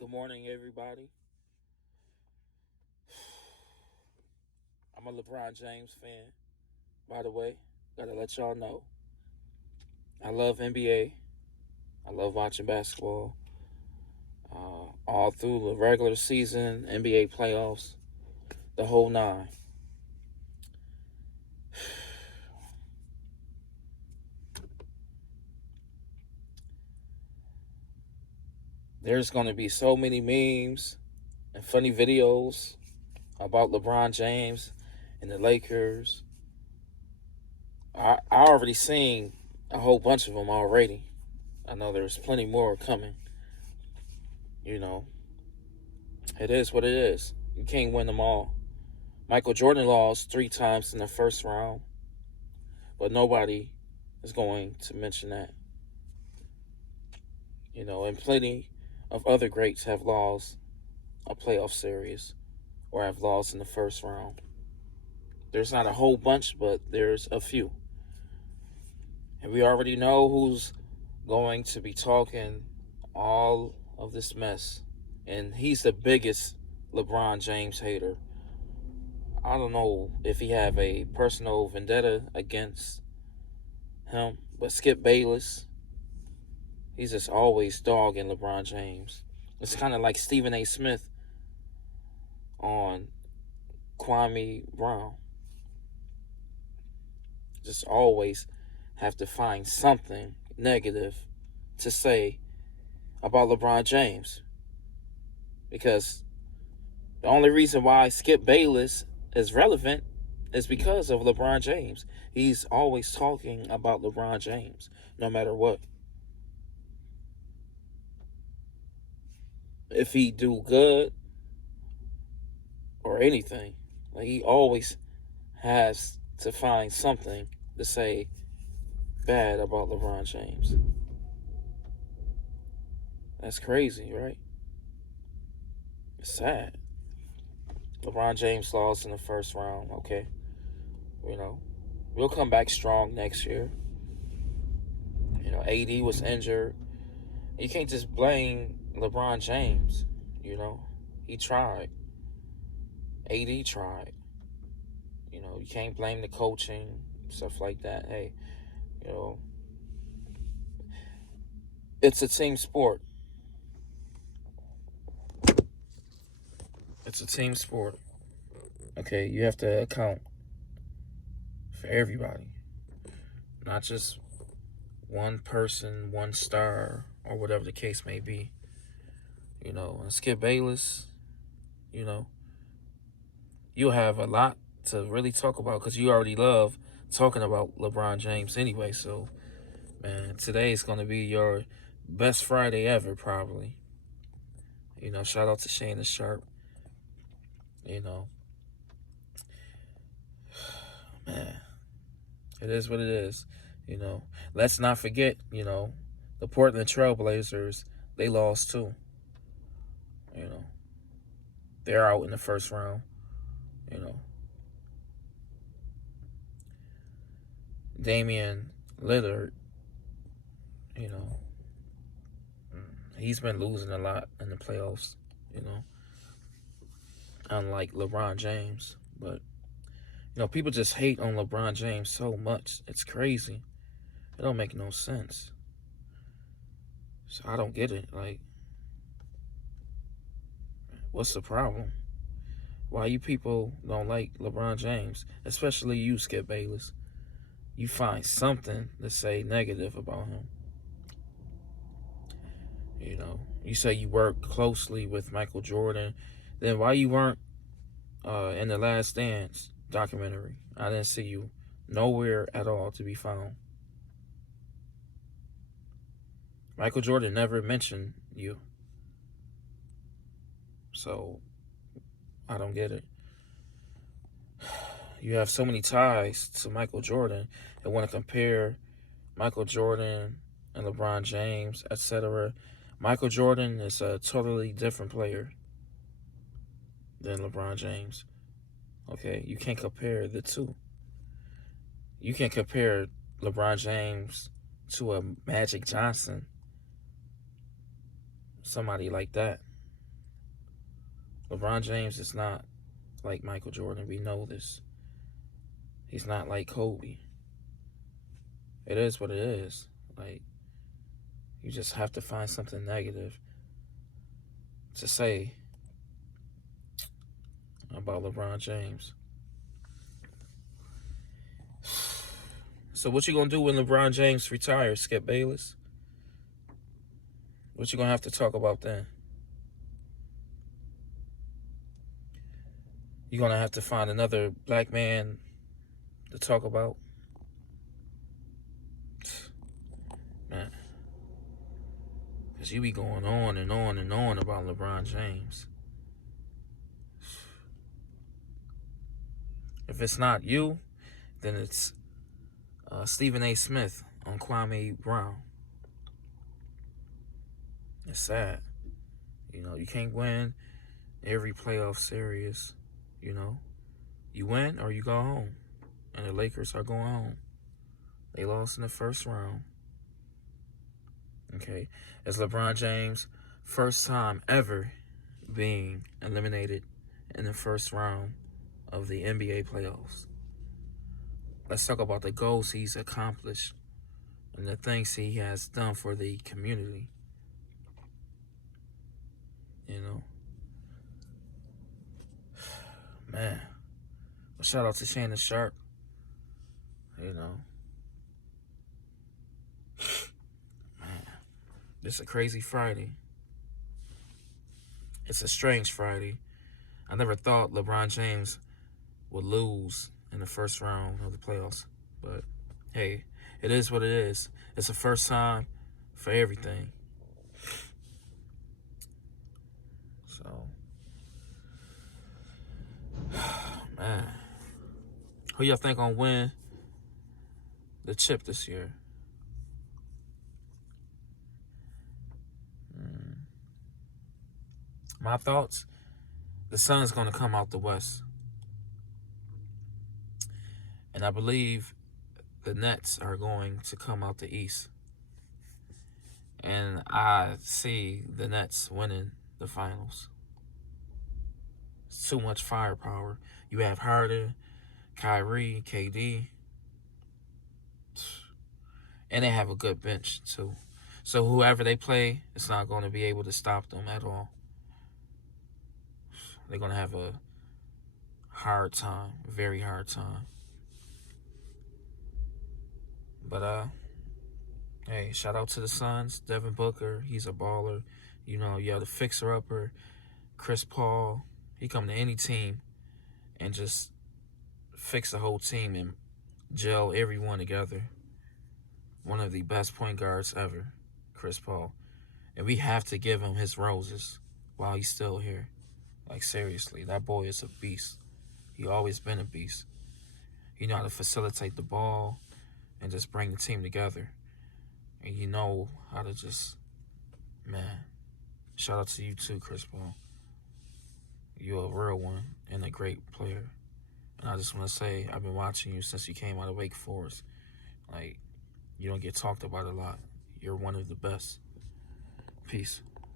Good morning, everybody. I'm a LeBron James fan, by the way. Gotta let y'all know. I love NBA. I love watching basketball. All through the regular season, NBA playoffs, the whole nine. There's going to be so many memes and funny videos about LeBron James and the Lakers. I already seen a whole bunch of them already. I know there's plenty more coming. You know, it is what it is. You can't win them all. Michael Jordan lost 3 times in the first round, but nobody is going to mention that. And plenty of other greats have lost a playoff series or have lost in the first round. There's not a whole bunch, but there's a few. And we already know who's going to be talking all of this mess. And he's the biggest LeBron James hater. I don't know if he have a personal vendetta against him, but Skip Bayless, he's just always dogging LeBron James. It's kind of like Stephen A. Smith on Kwame Brown. Just always have to find something negative to say about LeBron James. Because the only reason why Skip Bayless is relevant is because of LeBron James. He's always talking about LeBron James, no matter what. If he do good or anything, like he always has to find something to say bad about LeBron James. That's crazy, right? It's sad. LeBron James lost in the first round. Okay, you know, we'll come back strong next year. AD was injured. You can't just blame LeBron James. He tried. AD tried. You can't blame the coaching, stuff like that. Hey, you know, it's a team sport. It's a team sport. Okay, you have to account for everybody, not just one person, one star, or whatever the case may be. And Skip Bayless, you know, you'll have a lot to really talk about because you already love talking about LeBron James anyway. So, man, today is going to be your best Friday ever, probably. Shout out to Shannon Sharp. You know, man, it is what it is. Let's not forget, the Portland Trailblazers, they lost too. You know, they're out in the first round. You know, Damian Lillard, you know, he's been losing a lot in the playoffs, you know, unlike LeBron James. But, people just hate on LeBron James so much. It's crazy. It don't make no sense. So I don't get it. Like, what's the problem? Why you people don't like LeBron James, especially you, Skip Bayless? You find something to say negative about him. You say you work closely with Michael Jordan. Then why you weren't in the Last Dance documentary? I didn't see you nowhere at all to be found. Michael Jordan never mentioned you. So I don't get it. You have so many ties to Michael Jordan and want to compare Michael Jordan and LeBron James, etc. Michael Jordan is a totally different player than LeBron James. Okay, you can't compare the two. You can't compare LeBron James to a Magic Johnson, somebody like that. LeBron James is not like Michael Jordan. We know this. He's not like Kobe. It is what it is. Like, you just have to find something negative to say about LeBron James. So what you gonna do when LeBron James retires, Skip Bayless? What you gonna have to talk about then? You gonna have to find another black man to talk about? Man, because you be going on and on and on about LeBron James. If it's not you, then it's Stephen A. Smith on Kwame Brown. It's sad. You know, you can't win every playoff series. You know, you win or you go home. And the Lakers are going home. They lost in the first round. Okay. It's LeBron James' first time ever being eliminated in the first round of the NBA playoffs. Let's talk about the goals he's accomplished and the things he has done for the community. You know, man. Well, shout out to Shannon Sharp. You know, man, it's a crazy Friday. It's a strange Friday. I never thought LeBron James would lose in the first round of the playoffs. But hey, it is what it is. It's the first time for everything. So, man, who y'all think gonna win the chip this year? My thoughts: the Suns gonna come out the West, and I believe the Nets are going to come out the East. And I see the Nets winning the finals. It's too much firepower. You have Harden, Kyrie, KD, and they have a good bench too. So whoever they play, it's not going to be able to stop them at all. They're going to have a hard time, very hard time. But hey, shout out to the Suns. Devin Booker, he's a baller. You know, you have the fixer-upper, Chris Paul. He come to any team and just fix the whole team and gel everyone together. One of the best point guards ever, Chris Paul. And we have to give him his roses while he's still here. Like, seriously, that boy is a beast. He always been a beast. He know how to facilitate the ball and just bring the team together. And you know how to just, man, shout out to you too, Chris Paul. You're a real one and a great player. And I just want to say, I've been watching you since you came out of Wake Forest. Like, you don't get talked about a lot. You're one of the best. Peace.